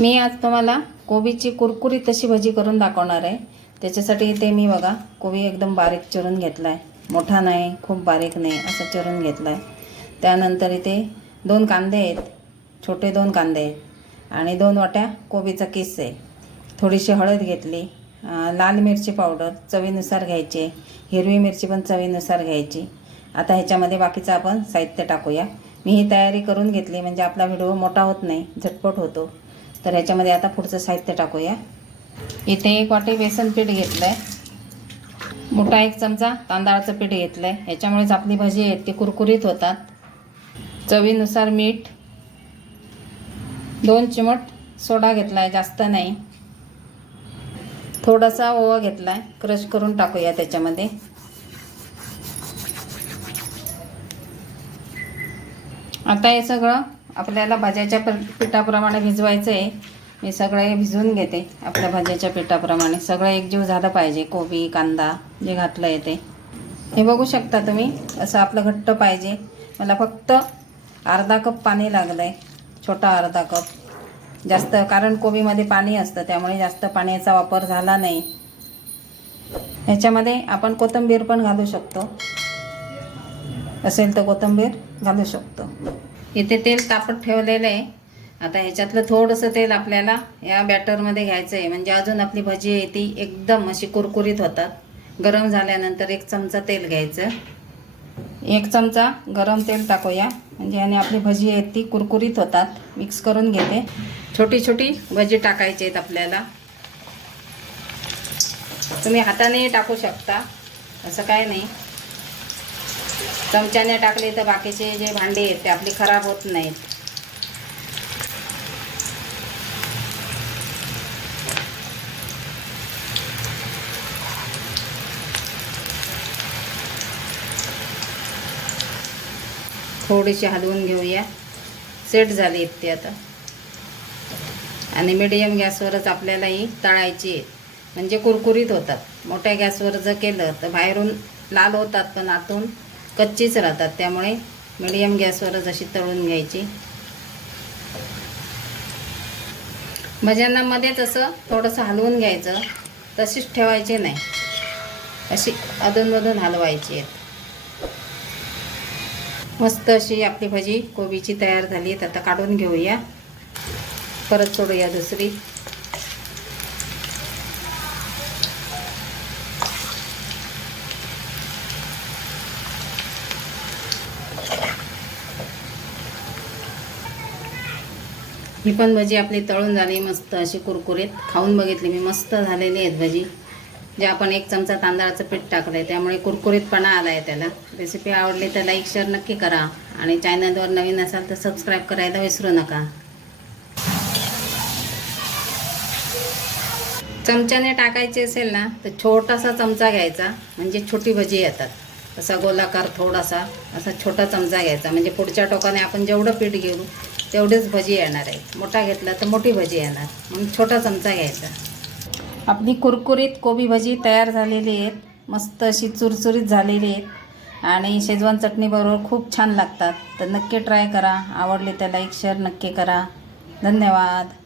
मी आज तुम्हाला कोबीची कुरकुरीत अशी भजी करून दाखवणार आहे. त्याच्यासाठी इथे मी बघा कोबी एकदम बारीक चिरून घेतला आहे मोठा नाही खूप बारीक नाही असं चिरून घेतला आहे त्यानंतर इथे दोन कांदे आहेत छोटे दोन कांदे आहेत आणि दोन वाट्या कोबीचा किस आहे. थोडीशी हळद घेतली लाल मिरची पावडर चवीनुसार घ्यायची हिरवी मिरची पण चवीनुसार घ्यायची. आता ह्याच्यामध्ये बाकीचं आपण साहित्य टाकूया. मी ही तयारी करून घेतली म्हणजे आपला व्हिडिओ मोठा होत नाही झटपट होतो. तर ह्याच्यामध्ये आता पुढचं साहित्य टाकूया. इथे एक वाटी बेसन पीठ घेतलं आहे मोठा एक चमचा तांदळाचं पीठ घेतलं आहे ह्याच्यामुळेच आपली भजी आहेत ती कुरकुरीत होतात. चवीनुसार मीठ. दोन चिमट सोडा घेतला आहे जास्त नाही. थोडासा ओवा घेतला आहे क्रश करून टाकूया त्याच्यामध्ये. आता हे सगळं आपल्याला भाज्याच्या पिठाप्रमाणे भिजवायचं आहे मी सगळं हे भिजवून घेते आपल्या भाज्याच्या पिठाप्रमाणे. सगळं एकजीव झालं पाहिजे. कोबी कांदा जे घातलं आहे ते. हे बघू शकता तुम्ही असं आपलं घट्ट पाहिजे. मला फक्त अर्धा कप पाणी लागलं आहे छोटा अर्धा कप. जास्त कारण कोबीमध्ये पाणी असतं त्यामुळे जास्त पाण्याचा वापर झाला नाही. ह्याच्यामध्ये आपण कोथिंबीर पण घालू शकतो. असेल तर कोथिंबीर. घालू शकतो. इथे तेल तापत ठेवलेलं आहे. आता ह्याच्यातलं थोडंसं तेल आपल्याला या बॅटरमध्ये घ्यायचं आहे. म्हणजे अजून आपली भजी आहे ती एकदम अशी कुरकुरीत होतात. गरम झाल्यानंतर एक चमचा तेल घ्यायचं. एक चमचा गरम तेल टाकूया. म्हणजे याने आपली भजी आहे ती कुरकुरीत होतात. मिक्स करून घेते. छोटी छोटी भजी टाकायची आहेत आपल्याला. तुम्ही हाताने टाकू शकता. असं काय नाही. चमच्याने टाकले तर बाकीचे जे भांडे आहेत ते आपली खराब होत नाहीत. थोडीशी हलवून घेऊया. सेट झाली आहेत ते आता. आणि मिडियम गॅसवरच आपल्याला ही तळायची आहेत. म्हणजे कुरकुरीत होतात. मोठ्या गॅसवर जर केलं तर बाहेरून लाल होतात पण आतून कच्चीच राहतात. त्यामुळे मिडियम गॅसवरच अशी तळून घ्यायची. भजनामध्ये तसं थोडंसं हलवून घ्यायचं. तशीच ठेवायची नाही. अशी अधूनमधून हलवायची. आहेत मस्त अशी आपली भजी कोबीची तयार झाली. आहेत आता काढून घेऊया. परत सोडूया दुसरी. ही पण भजी आपली तळून झाली मस्त अशी कुरकुरीत. खाऊन बघितली मी मस्त झालेली आहेत भजी. जे आपण एक चमचा तांदळाचं पीठ टाकलं आहे त्यामुळे कुरकुरीतपणा आला आहे त्याला. रेसिपी आवडली तर लाईक शेअर नक्की करा. आणि चॅनलवर नवीन असाल तर सबस्क्राईब करायला विसरू नका. चमच्याने टाकायचे असेल ना तर छोटासा चमचा घ्यायचा. म्हणजे छोटी भजी येतात. असा गोलाकार थोडासा असा छोटा चमचा घ्यायचा. म्हणजे पुढच्या टोकाने आपण जेवढं पीठ घेऊ तेवढीच भजी येणार आहे. मोठा घेतला तर मोठी भजी येणार. म्हणून छोटा चमचा घ्यायचा. आपली कुरकुरीत कोबी भजी तयार झालेली आहेत. मस्त अशी चुरचुरीत झालेली आहेत. आणि शेजवान चटणीबरोबर खूप छान लागतात. तर नक्की ट्राय करा. आवडली तर लाईक शेअर नक्की करा. धन्यवाद.